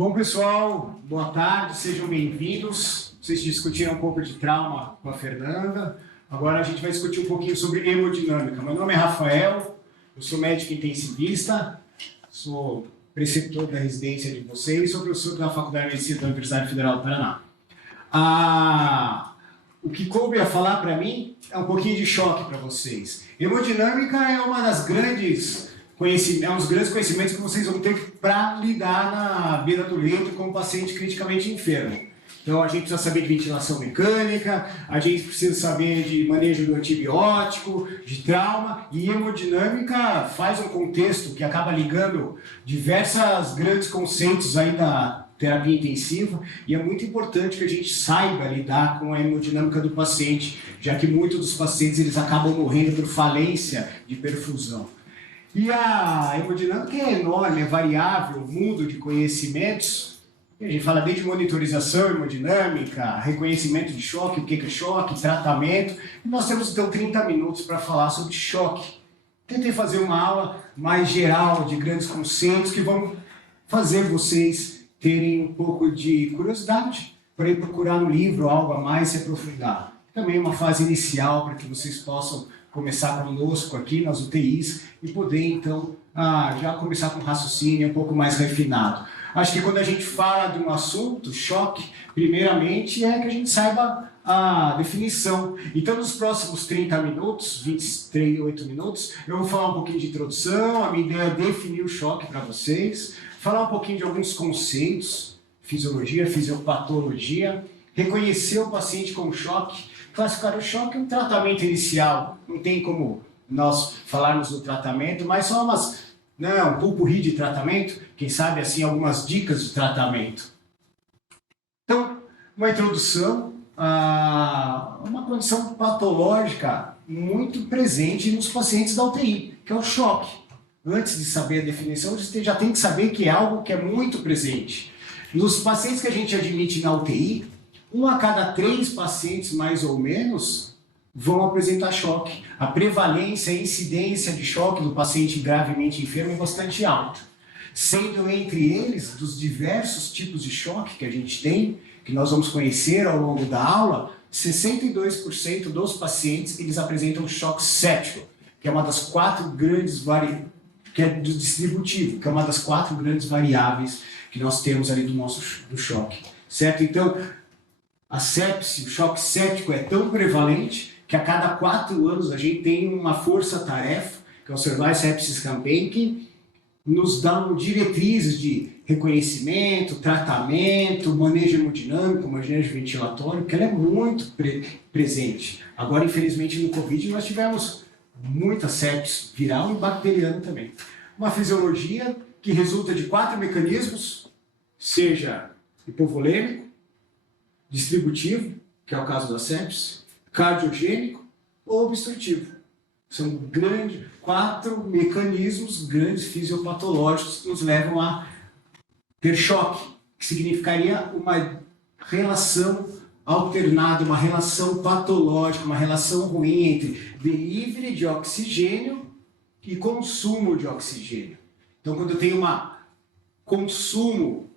Bom, pessoal, boa tarde, sejam bem-vindos. Vocês discutiram um pouco de trauma com a Fernanda. Agora a gente vai discutir um pouquinho sobre hemodinâmica. Meu nome é Rafael, eu sou médico intensivista, sou preceptor da residência de vocês e sou professor da Faculdade de Medicina da Universidade Federal do Paraná. O que coube a falar para mim é um pouquinho de choque para vocês. Hemodinâmica é uma das grandes um dos grandes conhecimentos que vocês vão ter para lidar na beira do leito com um paciente criticamente enfermo. Então a gente precisa saber de ventilação mecânica, a gente precisa saber de manejo do antibiótico, de trauma, e hemodinâmica faz um contexto que acaba ligando diversos grandes conceitos aí da terapia intensiva, e é muito importante que a gente saiba lidar com a hemodinâmica do paciente, já que muitos dos pacientes eles acabam morrendo por falência de perfusão. E a hemodinâmica é enorme, é variável, mundo de conhecimentos. A gente fala desde monitorização hemodinâmica, reconhecimento de choque, o que é choque, tratamento. E nós temos então 30 minutos para falar sobre choque. Tentei fazer uma aula mais geral de grandes conceitos que vão fazer vocês terem um pouco de curiosidade para ir procurar no livro algo a mais se aprofundar. Também uma fase inicial para que vocês possam começar conosco aqui nas UTIs e poder, então, já começar com um raciocínio um pouco mais refinado. Acho que quando a gente fala de um assunto, choque, primeiramente é que a gente saiba a definição. Então, nos próximos 30 minutos, 28 minutos, eu vou falar um pouquinho de introdução, a minha ideia é definir o choque para vocês, falar um pouquinho de alguns conceitos, fisiologia, fisiopatologia, reconhecer o paciente com choque, classificar o choque é um tratamento inicial, não tem como nós falarmos do tratamento, mas só um pupurri de tratamento, quem sabe assim algumas dicas de tratamento. Então, uma introdução a uma condição patológica muito presente nos pacientes da UTI, que é o choque. Antes de saber a definição, você já tem que saber que é algo que é muito presente. Nos pacientes que a gente admite na UTI, 1 a cada 3 pacientes, mais ou menos, vão apresentar choque. A prevalência, a incidência de choque do paciente gravemente enfermo é bastante alta. Sendo entre eles, dos diversos tipos de choque que a gente tem, que nós vamos conhecer ao longo da aula, 62% dos pacientes eles apresentam choque séptico, que é uma das 4 grandes que é do distributivo, que é uma das 4 grandes variáveis que nós temos ali do choque. Certo? Então, a sepse, o choque séptico é tão prevalente que a cada 4 anos a gente tem uma força-tarefa, que é o Survival Sepsis Campaign, que nos dá diretrizes de reconhecimento, tratamento, manejo hemodinâmico, manejo ventilatório, que ela é muito presente. Agora, infelizmente, no Covid nós tivemos muita sepsis viral e bacteriana também. Uma fisiologia que resulta de 4 mecanismos, seja hipovolêmico, distributivo, que é o caso da sepsis, cardiogênico ou obstrutivo. São 4 mecanismos grandes fisiopatológicos que nos levam a ter choque, que significaria uma relação alternada, uma relação patológica, uma relação ruim entre delivery de oxigênio e consumo de oxigênio. Então, quando eu tenho consumo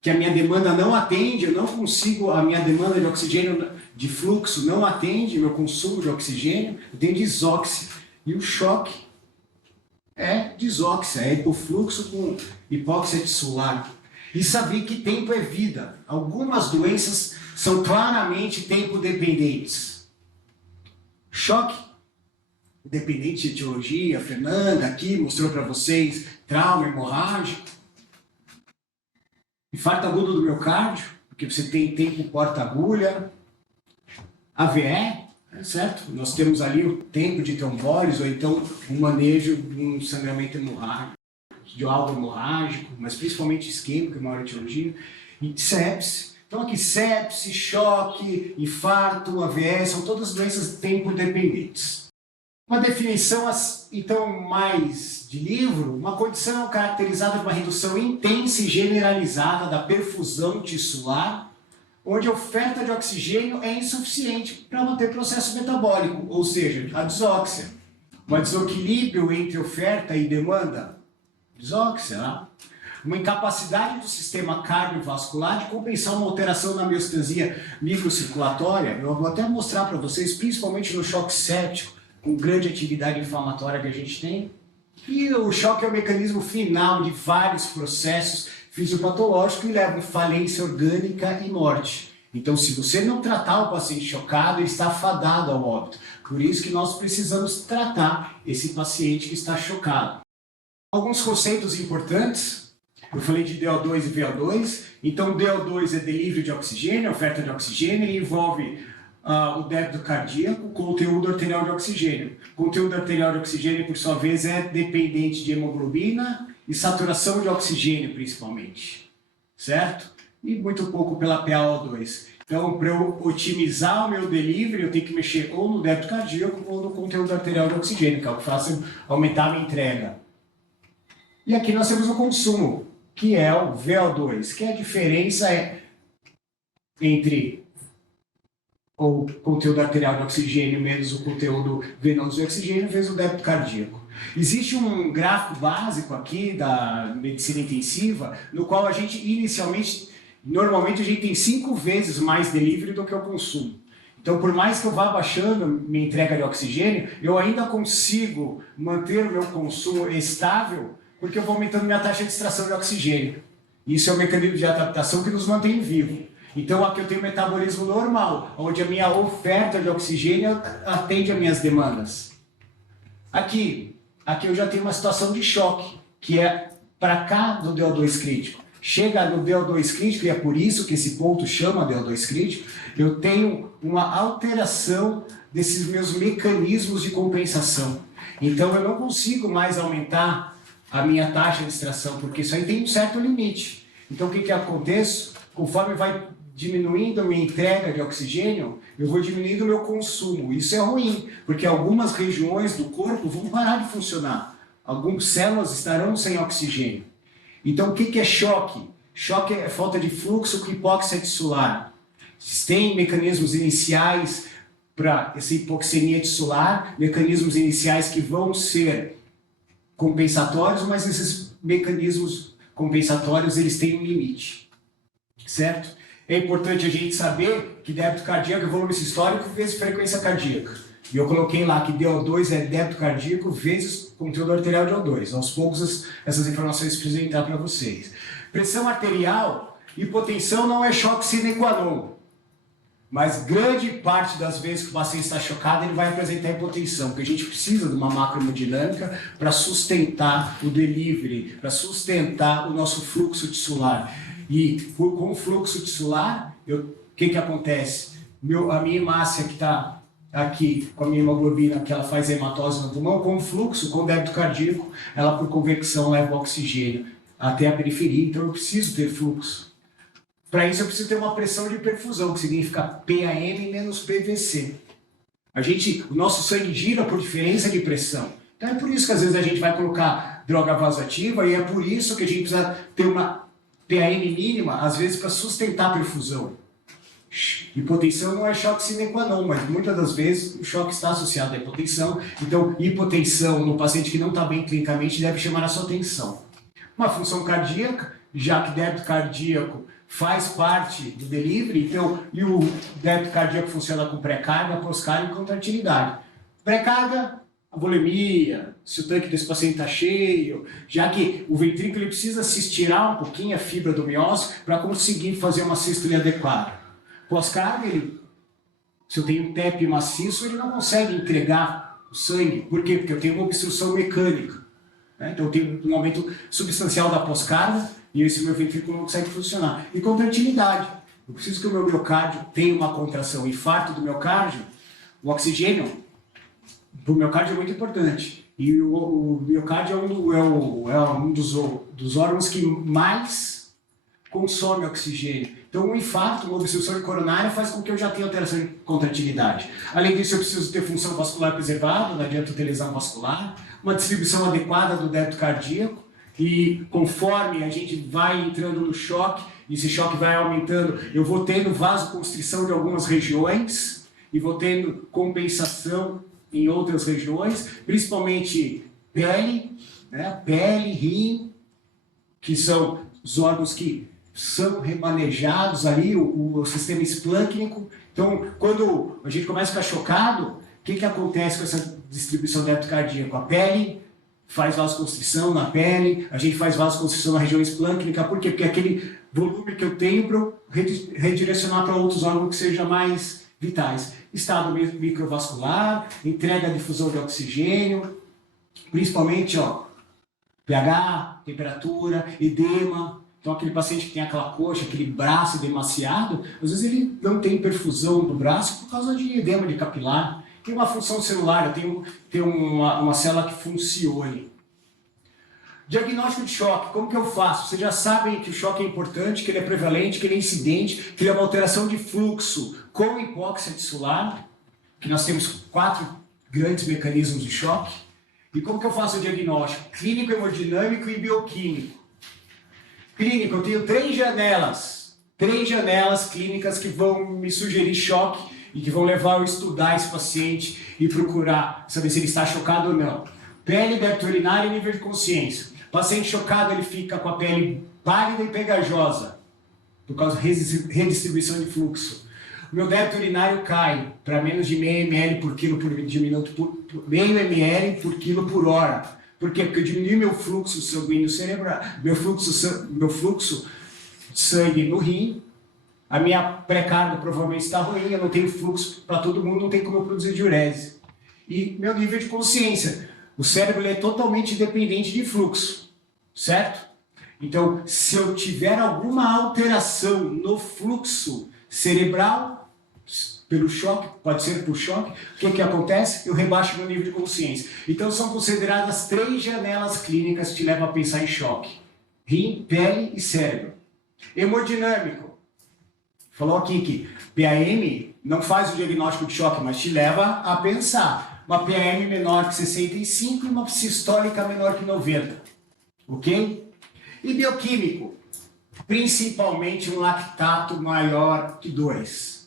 que a minha demanda não atende, eu não consigo, a minha demanda de oxigênio de fluxo não atende, meu consumo de oxigênio, eu tenho disóxia. E o choque é disóxia, é hipofluxo com hipóxia tissular. E saber que tempo é vida. Algumas doenças são claramente tempo dependentes. Choque, dependente de etiologia, a Fernanda aqui mostrou para vocês, trauma hemorrágico. Infarto agudo do miocárdio, porque você tem tempo porta-agulha. AVE, certo? Nós temos ali o tempo de trombólise, ou então o manejo de um sangramento hemorrágico, de algo hemorrágico, mas principalmente isquêmico, que é a maior etiologia, e sepse. Então aqui sepse, choque, infarto, AVE, são todas doenças tempo dependentes. Uma definição, então, mais de livro, uma condição caracterizada por uma redução intensa e generalizada da perfusão tissular, onde a oferta de oxigênio é insuficiente para manter o processo metabólico, ou seja, a disóxia. Um desequilíbrio entre oferta e demanda, disóxia. uma incapacidade do sistema cardiovascular de compensar uma alteração na homeostasia microcirculatória. Eu vou até mostrar para vocês, principalmente no choque séptico, com grande atividade inflamatória que a gente tem. E o choque é o mecanismo final de vários processos fisiopatológicos que levam a falência orgânica e morte. Então, se você não tratar o paciente chocado, ele está fadado ao óbito. Por isso que nós precisamos tratar esse paciente que está chocado. Alguns conceitos importantes, eu falei de DO2 e VO2. Então, DO2 é delivery de oxigênio, oferta de oxigênio, ele envolve o débito cardíaco, conteúdo arterial de oxigênio. Conteúdo arterial de oxigênio, por sua vez, é dependente de hemoglobina e saturação de oxigênio, principalmente. Certo? E muito pouco pela PaO2. Então, para eu otimizar o meu delivery, eu tenho que mexer ou no débito cardíaco ou no conteúdo arterial de oxigênio, que é o que faz aumentar a minha entrega. E aqui nós temos o consumo, que é o VO2, que a diferença é entre o conteúdo arterial de oxigênio menos o conteúdo venoso de oxigênio vezes o débito cardíaco. Existe um gráfico básico aqui da medicina intensiva, no qual a gente normalmente a gente tem 5 vezes mais delivery do que o consumo. Então, por mais que eu vá baixando minha entrega de oxigênio, eu ainda consigo manter o meu consumo estável, porque eu vou aumentando minha taxa de extração de oxigênio. Isso é o mecanismo de adaptação que nos mantém vivo. Então, aqui eu tenho um metabolismo normal, onde a minha oferta de oxigênio atende às minhas demandas. Aqui eu já tenho uma situação de choque, que é para cá do DO2 crítico. Chega no DO2 crítico, e é por isso que esse ponto chama DO2 crítico, eu tenho uma alteração desses meus mecanismos de compensação. Então, eu não consigo mais aumentar a minha taxa de extração, porque isso aí tem um certo limite. Então, o que acontece? Conforme vai diminuindo a minha entrega de oxigênio, eu vou diminuindo o meu consumo. Isso é ruim, porque algumas regiões do corpo vão parar de funcionar. Algumas células estarão sem oxigênio. Então, o que é choque? Choque é falta de fluxo com hipóxia tissular. Tem mecanismos iniciais para essa hipoxemia tissular, mecanismos iniciais que vão ser compensatórios, mas esses mecanismos compensatórios eles têm um limite. Certo? É importante a gente saber que débito cardíaco é volume sistólico vezes frequência cardíaca. E eu coloquei lá que DO2 é débito cardíaco vezes conteúdo arterial de O2. Aos poucos essas informações precisam entrar para vocês. Pressão arterial, hipotensão não é choque sine qua non. Mas grande parte das vezes que o paciente está chocado, ele vai apresentar hipotensão, porque a gente precisa de uma macrohemodinâmica para sustentar o delivery, para sustentar o nosso fluxo tissular. E com o fluxo tissular, o que acontece? A minha hemácia que está aqui com a minha hemoglobina, que ela faz hematose no pulmão, com fluxo, com débito cardíaco, ela por convecção leva oxigênio até a periferia, então eu preciso ter fluxo. Para isso eu preciso ter uma pressão de perfusão, que significa PAM menos PVC. O nosso sangue gira por diferença de pressão. Então é por isso que às vezes a gente vai colocar droga vasoativa e é por isso que a gente precisa ter uma PAM mínima, às vezes para sustentar a perfusão. Hipotensão não é choque sine qua non, mas muitas das vezes o choque está associado à hipotensão. Então, hipotensão no paciente que não está bem clinicamente deve chamar a sua atenção. Uma função cardíaca, já que débito cardíaco faz parte do delivery, então, e o débito cardíaco funciona com pré-carga, pós-carga e contratilidade. Pré-carga, a volemia, se o tanque desse paciente está cheio, já que o ventrículo ele precisa se estirar um pouquinho a fibra do miócito para conseguir fazer uma sístole adequada. Pós-carga, se eu tenho um TEP maciço, ele não consegue entregar o sangue. Por quê? Porque eu tenho uma obstrução mecânica. Né? Então eu tenho um aumento substancial da pós-carga e esse meu ventrículo não consegue funcionar. E contratilidade. Eu preciso que o meu miocárdio tenha uma contração. O infarto do miocárdio, o oxigênio, para o miocárdio é muito importante. E o miocárdio é um dos órgãos que mais consome oxigênio. Então, um infarto, uma obstrução coronária faz com que eu já tenha alteração de contratilidade. Além disso, eu preciso ter função vascular preservada, não adianta ter lesão vascular, uma distribuição adequada do débito cardíaco, e conforme a gente vai entrando no choque, e esse choque vai aumentando, eu vou tendo vasoconstrição de algumas regiões, e vou tendo compensação em outras regiões, principalmente pele, né? Pele, rim, que são os órgãos que são remanejados ali, o sistema esplâncnico. Então, quando a gente começa a ficar chocado, o que acontece com essa distribuição do débito cardíaco? A pele faz vasoconstrição na pele, a gente faz vasoconstrição na região esplâncnica. Por quê? Porque é aquele volume que eu tenho para eu redirecionar para outros órgãos que sejam mais vitais. Estado microvascular, entrega a difusão de oxigênio, principalmente pH, temperatura, edema. Então, aquele paciente que tem aquela coxa, aquele braço edemaciado, às vezes ele não tem perfusão do braço por causa de edema de capilar. Tem uma função celular, eu tenho uma célula que funcione. Diagnóstico de choque, como que eu faço? Vocês já sabem que o choque é importante, que ele é prevalente, que ele é incidente, que ele é uma alteração de fluxo com hipóxia tissular, que nós temos 4 grandes mecanismos de choque. E como que eu faço o diagnóstico? Clínico, hemodinâmico e bioquímico. Clínico, eu tenho 3 janelas clínicas que vão me sugerir choque e que vão levar eu a estudar esse paciente e procurar saber se ele está chocado ou não. Pele, débito urinário e nível de consciência. Paciente chocado, ele fica com a pele pálida e pegajosa, por causa da redistribuição de fluxo. O meu débito urinário cai para menos de meio ml por quilo de minuto, meio ml por quilo por hora. Por quê? Porque eu diminui meu fluxo sanguíneo cerebral, meu fluxo de sangue no rim, a minha pré-carga provavelmente está ruim, eu não tenho fluxo para todo mundo, não tem como eu produzir diurese. E meu nível de consciência, o cérebro é totalmente dependente de fluxo, certo? Então, se eu tiver alguma alteração no fluxo cerebral, pelo choque, pode ser por choque, o que acontece? Eu rebaixo meu nível de consciência. Então, são consideradas 3 janelas clínicas que te levam a pensar em choque: rim, pele e cérebro. Hemodinâmico. Falou aqui que PAM não faz o diagnóstico de choque, mas te leva a pensar. Uma PAM menor que 65 e uma sistólica menor que 90. Ok? E bioquímico. Principalmente um lactato maior que 2.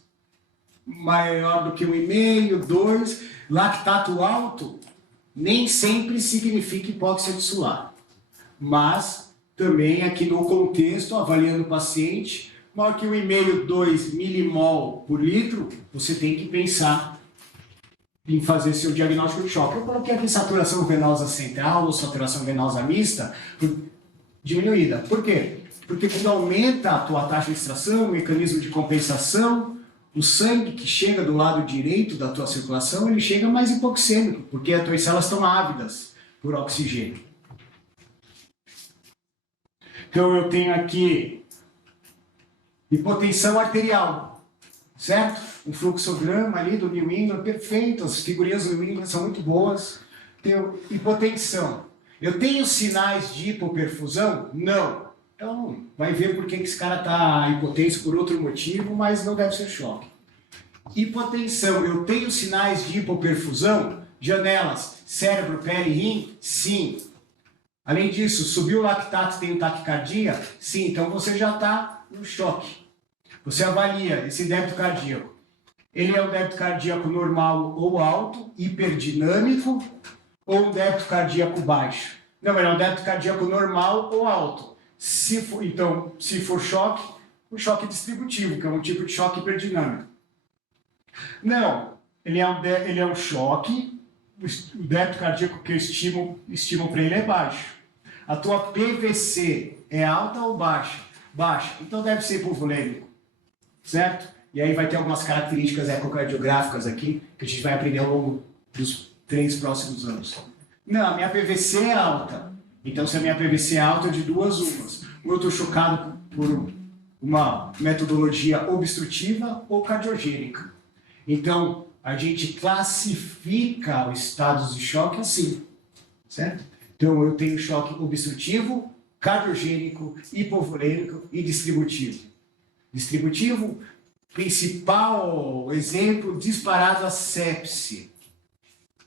Maior do que 1,5, 2. Lactato alto nem sempre significa hipóxia tissular. Mas também aqui no contexto, avaliando o paciente, maior que 1,5, 2 milimol por litro, você tem que pensar em fazer seu diagnóstico de choque. Eu coloquei aqui saturação venosa central ou saturação venosa mista diminuída. Por quê? Porque quando aumenta a tua taxa de extração, o mecanismo de compensação, o sangue que chega do lado direito da tua circulação, ele chega mais hipoxêmico, porque as tuas células estão ávidas por oxigênio. Então eu tenho aqui hipotensão arterial, certo? Um fluxograma ali do New England, perfeito, as figurinhas do New England são muito boas. Tenho hipotensão. Eu tenho sinais de hipoperfusão? Não. Então, vai ver por que esse cara está hipotenso por outro motivo, mas não deve ser choque. Hipotensão, eu tenho sinais de hipoperfusão? Janelas, cérebro, pele, rim? Sim. Além disso, subiu o lactato, tem taquicardia? Sim, então você já está no choque. Você avalia esse débito cardíaco. Ele é um débito cardíaco normal ou alto, hiperdinâmico, ou um débito cardíaco baixo? Não, ele é um débito cardíaco normal ou alto. Então, se for choque, o choque distributivo, que é um tipo de choque hiperdinâmico. Não, ele é um choque, o débito cardíaco que eu estimo para ele é baixo. A tua PVC é alta ou baixa? Baixa. Então deve ser hipovolêmico, certo? E aí vai ter algumas características ecocardiográficas aqui, que a gente vai aprender ao longo dos 3 próximos anos. Não, a minha PVC é alta. Então, se a minha PVC é alta, é de 2 umas. Ou eu estou chocado por uma metodologia obstrutiva ou cardiogênica. Então, a gente classifica os estados de choque assim, certo? Então, eu tenho choque obstrutivo, cardiogênico, hipovolêmico e distributivo. Distributivo, principal exemplo, disparado a sepse.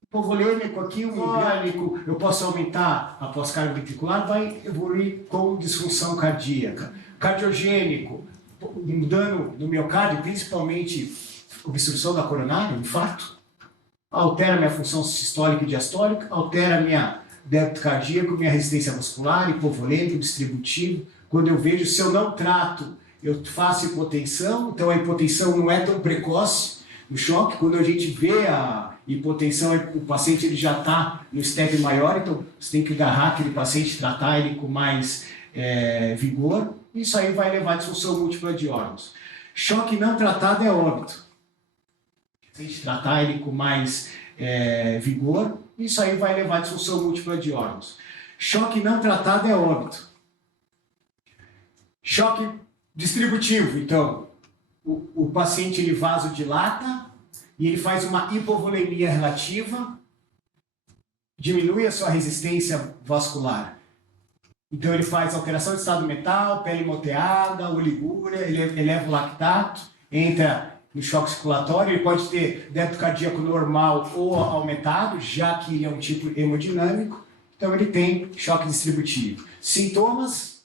Hipovolêmico aqui, um embólico, eu posso aumentar a pós-carga ventricular, vai evoluir com disfunção cardíaca. Cardiogênico, um dano no miocárdio, principalmente obstrução da coronária, infarto, altera minha função sistólica e diastólica, altera débito cardíaco, minha resistência vascular, hipovolêmico, distributivo. Quando eu vejo, se eu não trato, eu faço hipotensão, então a hipotensão não é tão precoce no choque. Quando a gente vê a hipotensão, o paciente ele já está no step maior, então você tem que agarrar aquele paciente, tratar ele com mais vigor. Isso aí vai levar a disfunção múltipla de órgãos. Choque não tratado é óbito. Se a gente tratar ele com mais vigor, isso aí vai levar a disfunção múltipla de órgãos. Choque não tratado é óbito. Choque distributivo, então, o paciente ele vasodilata e ele faz uma hipovolemia relativa, diminui a sua resistência vascular. Então ele faz alteração de estado metal, pele moteada, oligúria, ele eleva o lactato, entra no choque circulatório, ele pode ter débito cardíaco normal ou aumentado, já que ele é um tipo hemodinâmico, então ele tem choque distributivo. Sintomas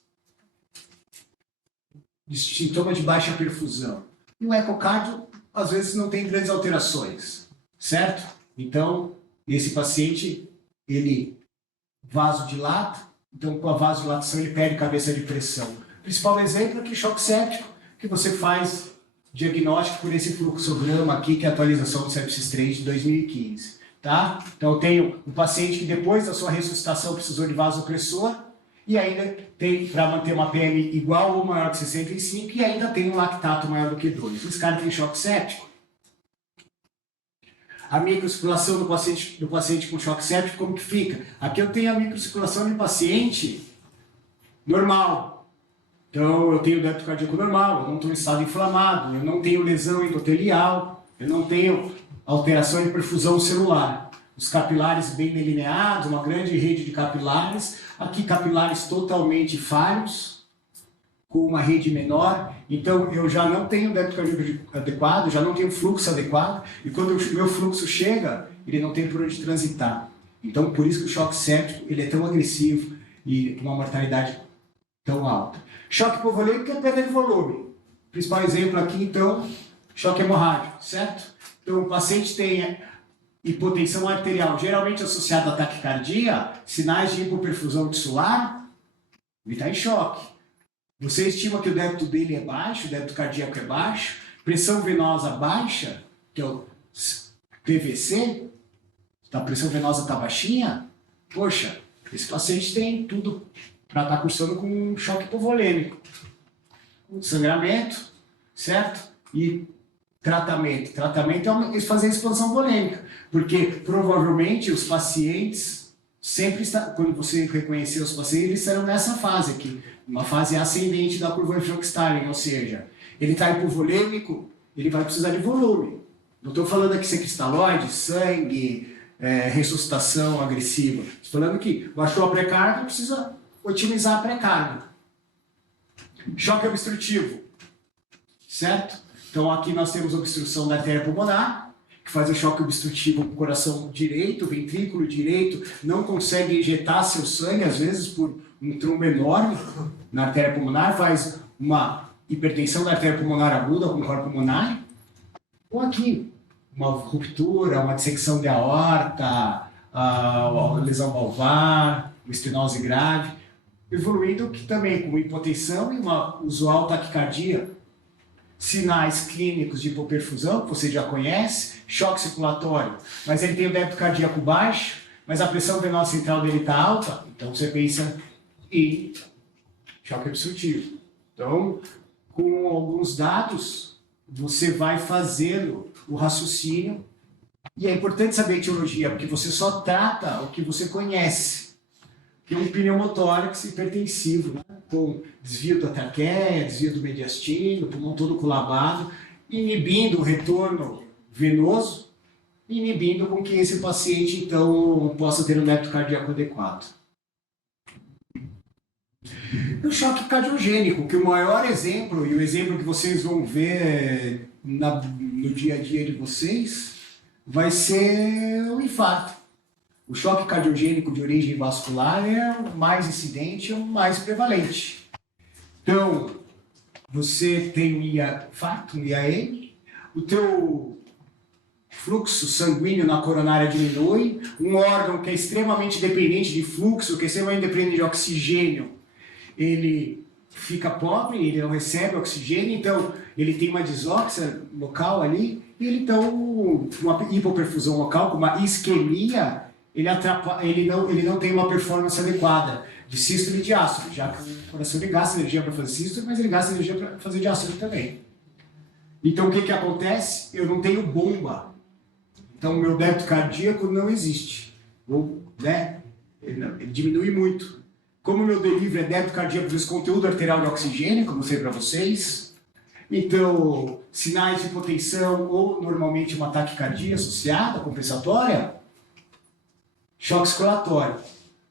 de baixa perfusão. E o ecocardio, às vezes, não tem grandes alterações, certo? Então, esse paciente, ele vasodilata, então com a vasodilatação ele perde cabeça de pressão. O principal exemplo é que choque séptico, que você faz diagnóstico por esse fluxograma aqui, que é a atualização do sepsis 3 de 2015. Tá? Então eu tenho um paciente que depois da sua ressuscitação precisou de vasopressor e ainda tem para manter uma PM igual ou maior que 65 e ainda tem um lactato maior do que 2. Esse cara tem choque séptico. A microcirculação do paciente com choque séptico, como que fica? Aqui eu tenho a microcirculação de paciente normal. Então eu tenho débito cardíaco normal, eu não estou em estado inflamado, eu não tenho lesão endotelial, eu não tenho alteração de perfusão celular. Os capilares bem delineados, uma grande rede de capilares. Aqui capilares totalmente falhos, com uma rede menor. Então eu já não tenho débito cardíaco adequado, já não tenho fluxo adequado. E quando o meu fluxo chega, ele não tem por onde transitar. Então por isso que o choque séptico ele é tão agressivo e com uma mortalidade tão alta. Choque hipovolêmico é perda de volume. Principal exemplo aqui, então, choque hemorrágico, certo? Então, o paciente tem hipotensão arterial, geralmente associada à taquicardia, sinais de hipoperfusão tissular, ele está em choque. Você estima que o débito dele é baixo, o débito cardíaco é baixo, pressão venosa baixa, que é o PVC, a pressão venosa está baixinha, poxa, esse paciente tem tudo para estar cursando com um choque hipovolêmico. Sangramento, certo? E tratamento. Tratamento é fazer expansão volêmica, porque provavelmente os pacientes sempre quando você reconhecer os pacientes, eles estarão nessa fase aqui, uma fase ascendente da curva de Frankenstein, ou seja, ele está hipovolêmico, ele vai precisar de volume. Não estou falando aqui se é cristalóide, sangue, ressuscitação agressiva. Estou falando que baixou a pré-carga, precisa otimizar a pré-carga. Choque obstrutivo, certo? Então aqui nós temos obstrução da artéria pulmonar, que faz o choque obstrutivo com o coração direito, o ventrículo direito, não consegue injetar seu sangue, às vezes por um trombo enorme na artéria pulmonar, faz uma hipertensão da artéria pulmonar aguda com cor pulmonar, ou aqui, uma ruptura, uma dissecção de aorta, a lesão valvar, uma estenose grave, evoluindo que também com hipotensão e uma usual taquicardia, sinais clínicos de hipoperfusão, que você já conhece, choque circulatório, mas ele tem o débito cardíaco baixo, mas a pressão venosa central dele está alta, então você pensa em choque obstrutivo. Então, com alguns dados, você vai fazendo o raciocínio, e é importante saber a etiologia, porque você só trata o que você conhece, que é um pneumotórax hipertensivo, né? Com desvio da traqueia, desvio do mediastino, pulmão todo colabado, inibindo o retorno venoso, inibindo com que esse paciente, então, possa ter um débito cardíaco adequado. O choque cardiogênico, que o maior exemplo, e o exemplo que vocês vão ver no dia a dia de vocês, vai ser o infarto. O choque cardiogênico de origem vascular é o mais incidente e o mais prevalente. Então, você tem um infarto, um IAM, o teu fluxo sanguíneo na coronária diminui, um órgão que é extremamente dependente de fluxo, que é extremamente dependente de oxigênio, ele fica pobre, ele não recebe oxigênio, então ele tem uma desóxia local ali, e ele então, uma hipoperfusão local, com uma isquemia, ele não tem uma performance adequada de sístole e diástole, já que o coração ele gasta energia para fazer sístole, mas ele gasta energia para fazer diástole também. Então o que acontece? Eu não tenho bomba. Então o meu débito cardíaco não existe. Ele diminui muito. Como o meu delivery é débito cardíaco vezes conteúdo arterial de oxigênio, como eu sei para vocês, então sinais de hipotensão ou normalmente uma taquicardia associada, compensatória, choque circulatório.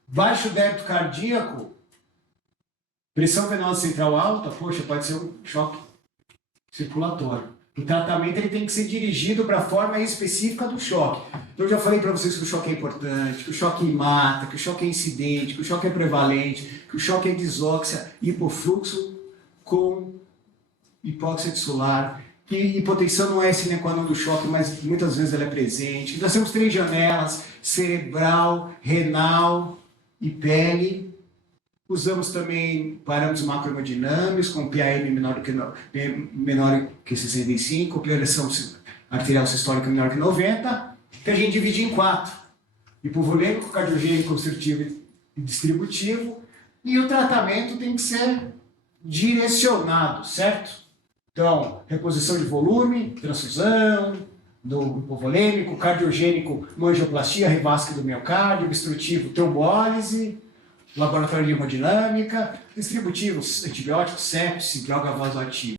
Baixo débito cardíaco, pressão venosa central alta, poxa, pode ser um choque circulatório. O tratamento ele tem que ser dirigido para a forma específica do choque. Então, eu já falei para vocês que o choque é importante, que o choque mata, que o choque é incidente, que o choque é prevalente, que o choque é desóxia, hipofluxo com hipóxia tissular, que hipotensão não é sine qua non do choque, mas muitas vezes ela é presente. Nós temos 3 janelas, cerebral, renal e pele. Usamos também parâmetros macrohemodinâmicos, com PAM menor que 65, pressão arterial sistólica menor que 90, que a gente divide em 4. Hipovolêmico, cardiogênico, obstrutivo e distributivo. E o tratamento tem que ser direcionado, certo? Então, reposição de volume, transfusão, do hipovolêmico, cardiogênico, angioplastia, revasque do miocárdio, obstrutivo, trombólise, laboratório de hemodinâmica, distributivos, antibióticos, sepse, droga vasoativa.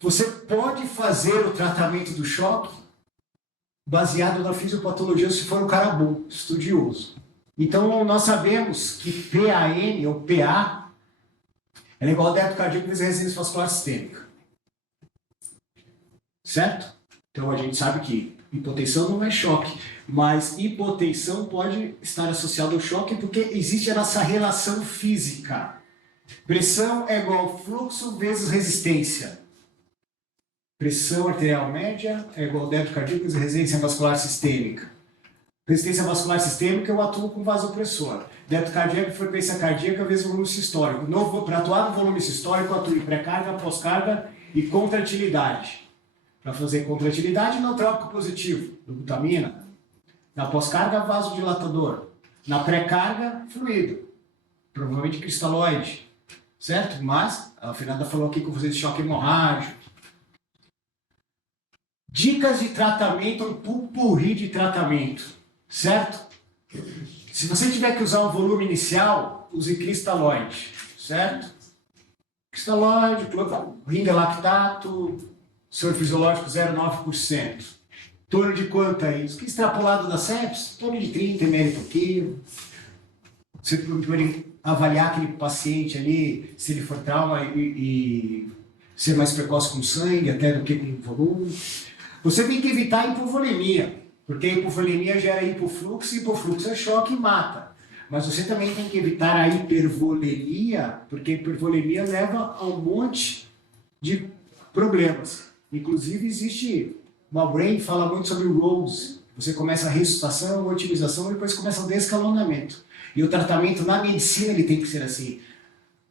Você pode fazer o tratamento do choque baseado na fisiopatologia se for um cara bom, estudioso. Então, nós sabemos que PAN, ou PA, é igual a débito cardíaco vezes resistência vascular sistêmica. Certo? Então, a gente sabe que hipotensão não é choque, mas hipotensão pode estar associada ao choque porque existe essa relação física. Pressão é igual ao fluxo vezes resistência. Pressão arterial média é igual ao débito cardíaco vezes resistência vascular sistêmica. Resistência vascular sistêmica eu atuo com vasopressor. Débito cardíaco, frequência cardíaca vezes volume sistólico. Para atuar no volume sistólico, eu atuo em pré-carga, pós-carga e contratilidade. Para fazer contratilidade, neutrópico positivo, glutamina. Na pós-carga, vasodilatador. Na pré-carga, fluido. Provavelmente cristalóide. Certo? Mas, a Fernanda falou aqui que eu vou fazer choque hemorrágico. Dicas de tratamento, um pupurri de tratamento. Certo? Se você tiver que usar um volume inicial, use cristalóide. Certo? Cristalóide, rindelactato, soro fisiológico 0,9%. Em torno de quanto é isso? Que extrapolado da sepsis? Em torno de 30 ml por quilo. Você pode avaliar aquele paciente ali, se ele for trauma e ser mais precoce com sangue, até do que com volume. Você tem que evitar a hipovolemia, porque a hipovolemia gera hipofluxo, e hipofluxo é choque e mata. Mas você também tem que evitar a hipervolemia, porque a hipervolemia leva a um monte de problemas. Inclusive, existe uma brain que fala muito sobre o ROSE. Você começa a ressuscitação, a otimização, e depois começa o descalonamento. E o tratamento na medicina ele tem que ser assim.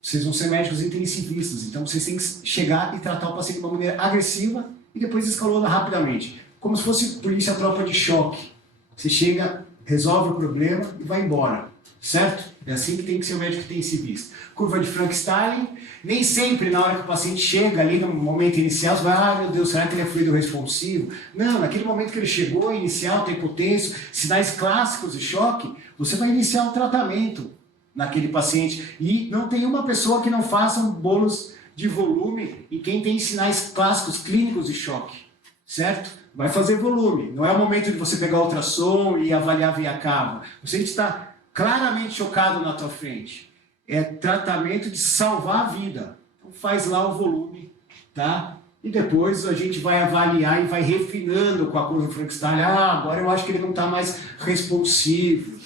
Vocês vão ser médicos intensivistas, então vocês têm que chegar e tratar o paciente de uma maneira agressiva e depois escalona rapidamente. Como se fosse polícia tropa de choque. Você chega, resolve o problema e vai embora. Certo? É assim que tem que ser o médico intensivista. Curva de Frankenstein, nem sempre na hora que o paciente chega ali no momento inicial, você vai, meu Deus, será que ele é fluido responsivo? Não, naquele momento que ele chegou, inicial, tem hipotenso, sinais clássicos de choque, você vai iniciar o tratamento naquele paciente. E não tem uma pessoa que não faça um bônus de volume em quem tem sinais clássicos clínicos de choque. Certo? Vai fazer volume. Não é o momento de você pegar ultrassom e avaliar via cava. Você está claramente chocado na tua frente. É tratamento de salvar a vida. Então faz lá o volume, tá? E depois a gente vai avaliar e vai refinando com a curva Frankenstein. Ah, agora eu acho que ele não está mais responsivo.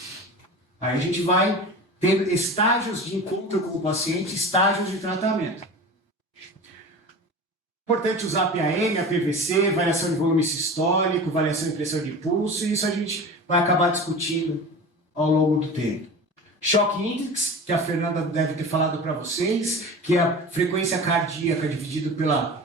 Aí a gente vai ter estágios de encontro com o paciente, estágios de tratamento. Importante usar a PAM, a PVC, variação de volume sistólico, variação de pressão de pulso, e isso a gente vai acabar discutindo ao longo do tempo. Choque Index, que a Fernanda deve ter falado para vocês, que é a frequência cardíaca dividida pela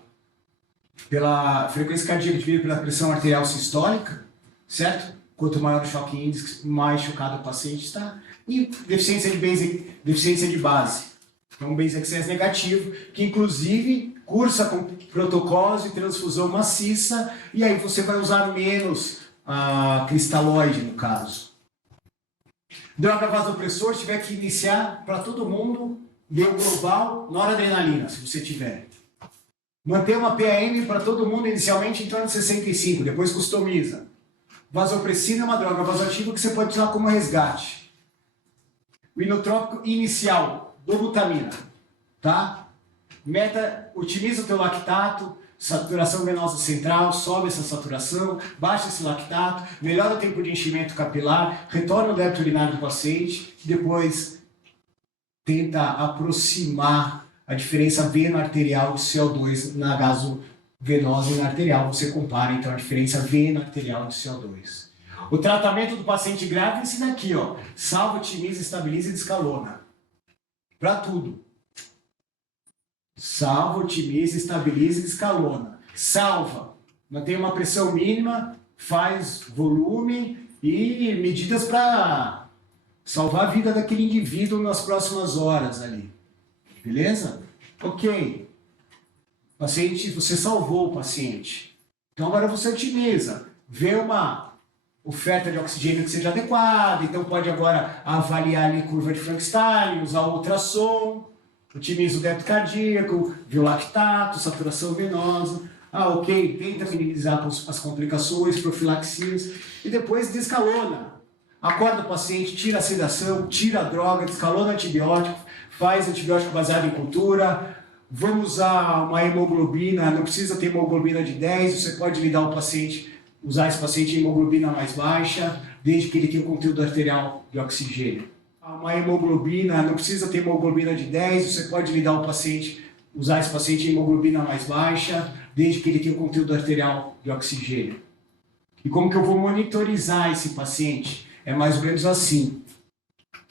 frequência cardíaca dividida pela pressão arterial sistólica, certo? Quanto maior o choque índice, mais chocado o paciente está. E deficiência de base. Então, base excess negativo, que inclusive cursa com protocolos de transfusão maciça, e aí você vai usar menos a cristalóide, no caso. Droga vasopressor, tiver que iniciar para todo mundo, deu global, noradrenalina, se você tiver. Manter uma PAM para todo mundo inicialmente em torno de 65, depois customiza. Vasopressina é uma droga vasoativa que você pode usar como resgate. O inotrópico inicial, dobutamina, tá? Otimiza o teu lactato, saturação venosa central, sobe essa saturação, baixa esse lactato, melhora o tempo de enchimento capilar, retorna o débito urinário do paciente, depois tenta aproximar a diferença veno-arterial de CO2 na gasovenosa e na arterial. Você compara então a diferença veno-arterial de CO2. O tratamento do paciente grave é esse daqui, ó. Salva, otimiza, estabiliza e descalona. Para tudo. Salva, otimiza, estabiliza e descalona. Salva, mantém uma pressão mínima, faz volume e medidas para salvar a vida daquele indivíduo nas próximas horas ali. Beleza? Ok. Paciente, você salvou o paciente. Então agora você otimiza. Vê uma oferta de oxigênio que seja adequada, então pode agora avaliar ali curva de Frankenstein, usar o ultrassom, otimiza o débito cardíaco, vê o lactato, saturação venosa. Ah, ok, tenta minimizar as complicações, profilaxias, e depois descalona. Acorda o paciente, tira a sedação, tira a droga, descalona antibiótico, faz antibiótico baseado em cultura. Vamos usar uma hemoglobina, não precisa ter hemoglobina de 10, você pode lidar o paciente, usar esse paciente em hemoglobina mais baixa, desde que ele tenha o conteúdo arterial de oxigênio. Uma hemoglobina, não precisa ter hemoglobina de 10, você pode lidar o paciente, usar esse paciente em hemoglobina mais baixa, desde que ele tenha o conteúdo arterial de oxigênio. E como que eu vou monitorizar esse paciente? É mais ou menos assim.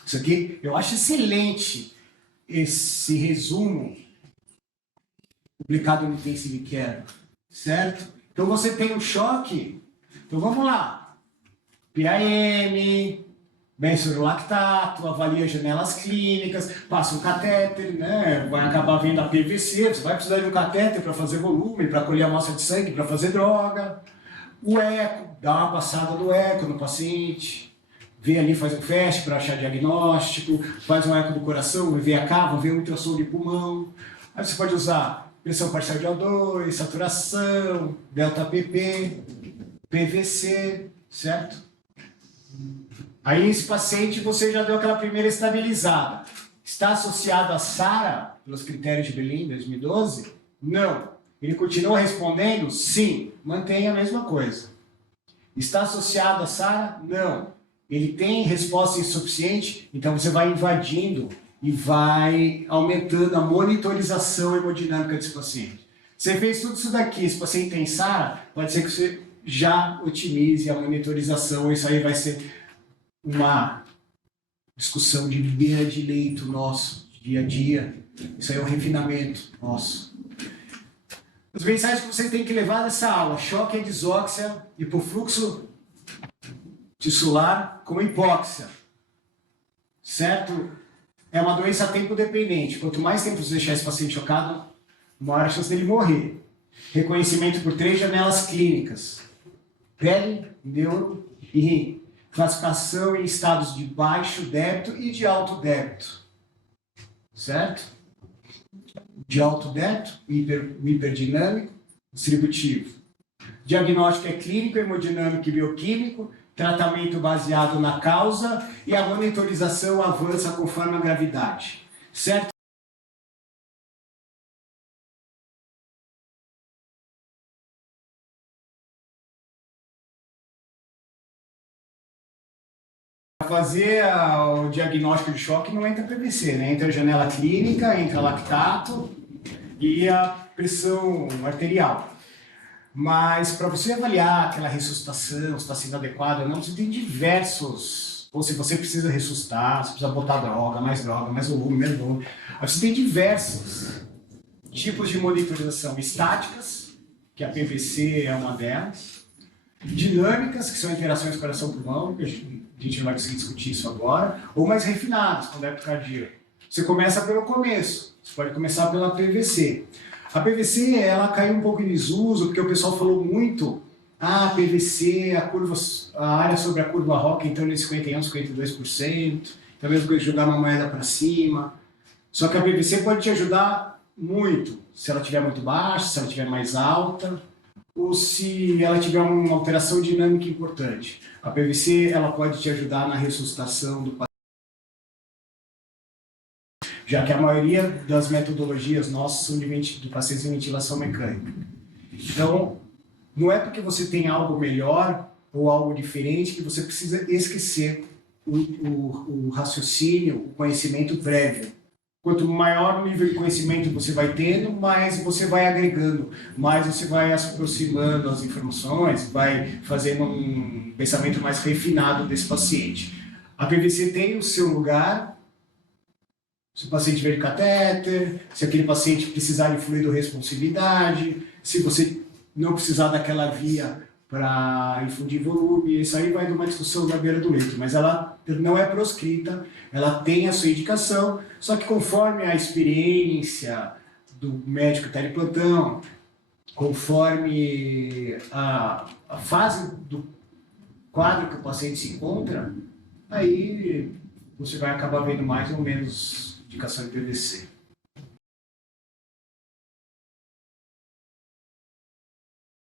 Isso aqui, eu acho excelente esse resumo publicado no Intensive Care, certo? Então você tem um choque, então vamos lá. PAM, mensura o lactato, avalia janelas clínicas, passa um catéter, né? Vai acabar vendo a PVC, você vai precisar de um catéter para fazer volume, para colher a amostra de sangue, para fazer droga. O eco, dá uma passada do eco no paciente, vê ali, faz um FAST para achar diagnóstico, faz um eco do coração, vê a cava, vê um ultrassom de pulmão. Aí você pode usar pressão parcial de O2, saturação, delta PP, PVC, certo? Aí esse paciente você já deu aquela primeira estabilizada. Está associado a SARA, pelos critérios de Berlim 2012? Não. Ele continua respondendo? Sim. Mantém a mesma coisa. Está associado a SARA? Não. Ele tem resposta insuficiente? Então você vai invadindo e vai aumentando a monitorização hemodinâmica desse paciente. Você fez tudo isso daqui, esse paciente tem SARA, pode ser que você já otimize a monitorização, isso aí vai ser uma discussão de beira de leito nosso, dia a dia, isso aí é um refinamento nosso. Os mensagens que você tem que levar nessa aula: choque e disóxia, hipofluxo tissular com hipóxia, certo? É uma doença tempo dependente. Quanto mais tempo você deixar esse paciente chocado, maior a chance dele morrer. Reconhecimento por 3 janelas clínicas: pele, neuro e rim. Classificação em estados de baixo débito e de alto débito. Certo? De alto débito, o hiperdinâmico, distributivo. Diagnóstico é clínico, hemodinâmico e bioquímico. Tratamento baseado na causa e a monitorização avança conforme a gravidade, certo? Para fazer o diagnóstico de choque não entra PVC, né? Entra janela clínica, entra lactato e a pressão arterial. Mas para você avaliar aquela ressuscitação, se está sendo adequada ou não, você tem diversos. Ou se você precisa ressuscitar, você precisa botar droga, mais volume, menos volume. Você tem diversos tipos de monitorização estáticas, que a PVC é uma delas, dinâmicas, que são interações coração-pulmão, que a gente não vai conseguir discutir isso agora, ou mais refinadas, com débito cardíaco. Você começa pelo começo, você pode começar pela PVC. A PVC, ela caiu um pouco em desuso, porque o pessoal falou muito, PVC, a área sobre a curva ROC, então de 51%, 52%, então mesmo que jogar uma moeda para cima. Só que a PVC pode te ajudar muito, se ela estiver muito baixa, se ela estiver mais alta, ou se ela tiver uma alteração dinâmica importante. A PVC, ela pode te ajudar na ressuscitação do paciente, já que a maioria das metodologias nossas são de pacientes em ventilação mecânica. Então, não é porque você tem algo melhor ou algo diferente que você precisa esquecer o raciocínio, o conhecimento prévio. Quanto maior o nível de conhecimento você vai tendo, mais você vai agregando, mais você vai se aproximando das informações, vai fazendo um pensamento mais refinado desse paciente. A PVC tem o seu lugar. Se o paciente tiver de catéter, se aquele paciente precisar de fluido-responsividade, se você não precisar daquela via para infundir volume, isso aí vai de uma discussão da beira do leito, mas ela não é proscrita, ela tem a sua indicação, só que conforme a experiência do médico que está de plantão, conforme a fase do quadro que o paciente se encontra, aí você vai acabar vendo mais ou menos indicação de PVC.